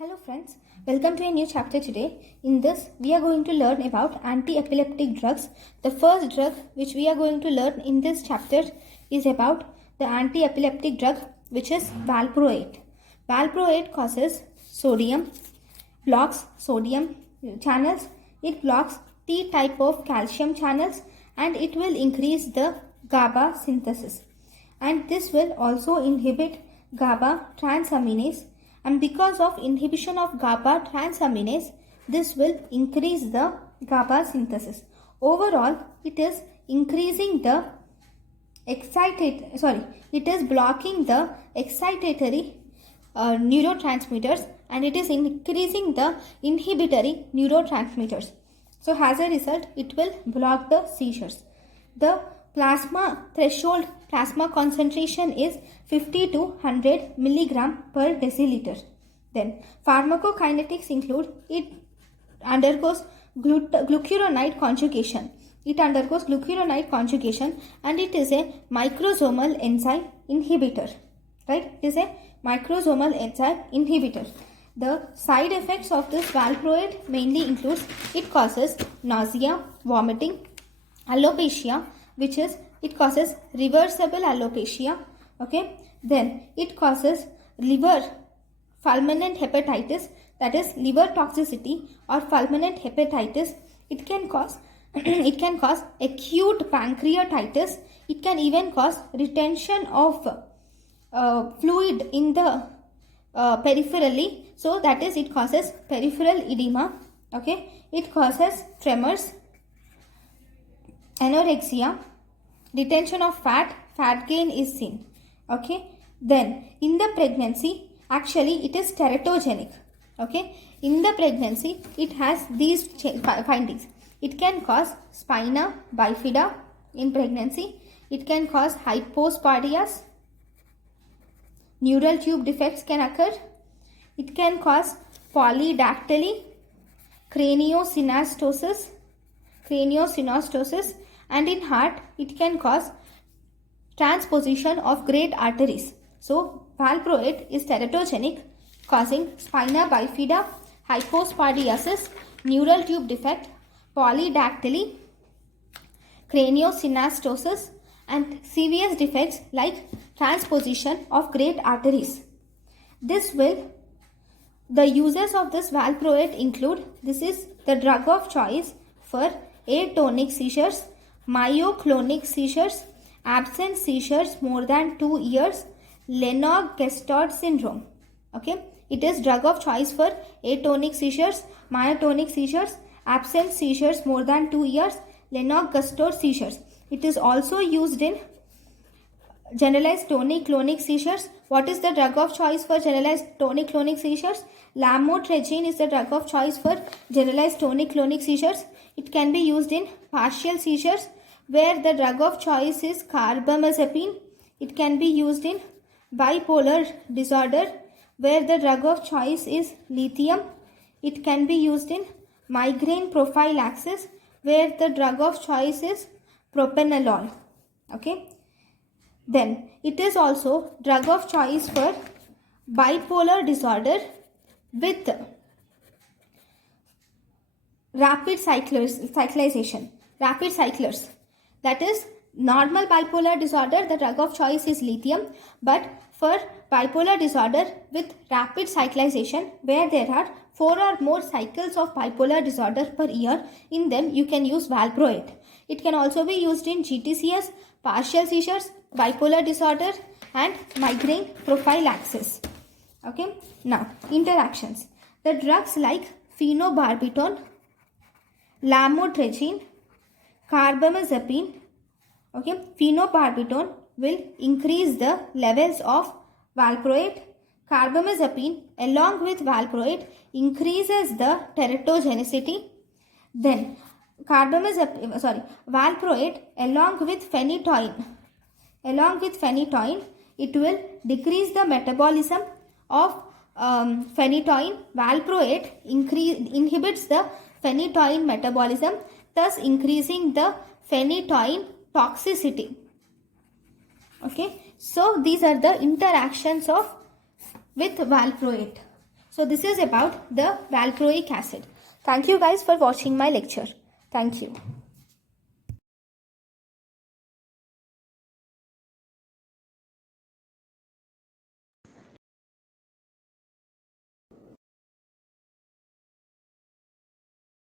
Hello friends, welcome to a new chapter today. In this, we are going to learn about anti-epileptic drugs. The first drug which we are going to learn in this chapter is about the anti-epileptic drug which is valproate. Valproate causes blocks sodium channels. It blocks T type of calcium channels and it will increase the GABA synthesis. And this will also inhibit GABA transaminase. And because of inhibition of GABA transaminase, this will increase the GABA synthesis. Overall, it is increasing the it is blocking the excitatory neurotransmitters and it is increasing the inhibitory neurotransmitters. So as a result, it will block the seizures. The threshold plasma concentration is 50 to 100 milligram per deciliter. Then pharmacokinetics include it undergoes glucuronide conjugation. It undergoes glucuronide conjugation and it is a microsomal enzyme inhibitor. Right? It is a microsomal enzyme inhibitor. The side effects of this valproate mainly includes it causes nausea, vomiting, alopecia, it causes reversible alopecia. Okay, then it causes liver fulminant hepatitis, that is liver toxicity or fulminant hepatitis. It can cause acute pancreatitis. It can even cause retention of fluid in the peripherally. So that is, it causes peripheral edema. Okay, it causes tremors, anorexia, retention of fat gain is seen. Okay, then in the pregnancy, actually it is teratogenic. Okay, in the pregnancy it has these findings. It can cause spina bifida in pregnancy. It can cause hypospadias. Neural tube defects can occur. It can cause polydactyly, craniosynostosis, and in heart it can cause transposition of great arteries. So valproate is teratogenic, causing spina bifida, hypospadiasis, neural tube defect, polydactyly, craniosynostosis, and serious defects like transposition of great arteries. The uses of this valproate include, this is the drug of choice for atonic seizures, myoclonic seizures, absent seizures more than 2 years, Lennox-Gastaut syndrome. Okay, it is drug of choice for atonic seizures, myoclonic seizures, absent seizures more than 2 years, Lennox-Gastaut seizures. It is also used in generalized tonic-clonic seizures. What is the drug of choice for generalized tonic-clonic seizures? Lamotrigine is the drug of choice for generalized tonic-clonic seizures. It can be used in partial seizures where the drug of choice is carbamazepine. It can be used in bipolar disorder where the drug of choice is lithium. It can be used in migraine prophylaxis where the drug of choice is propranolol. Okay. Then it is also drug of choice for bipolar disorder with rapid cyclization. Rapid cyclers. That is, normal bipolar disorder, the drug of choice is lithium, but for bipolar disorder with rapid cyclization where there are 4 or more cycles of bipolar disorder per year, in them you can use valproate. It can also be used in GTCS, partial seizures, bipolar disorder and migraine prophylaxis. Okay. Now, interactions. The drugs like phenobarbital, lamotrigine, carbamazepine, okay, phenobarbital will increase the levels of valproate. Carbamazepine along with valproate increases the teratogenicity. Then valproate along with phenytoin, it will decrease the metabolism of phenytoin. Valproate inhibits the phenytoin metabolism, thus increasing the phenytoin toxicity. Okay, so these are the interactions with valproate. So this is about the valproic acid. Thank you guys for watching my lecture. Thank you.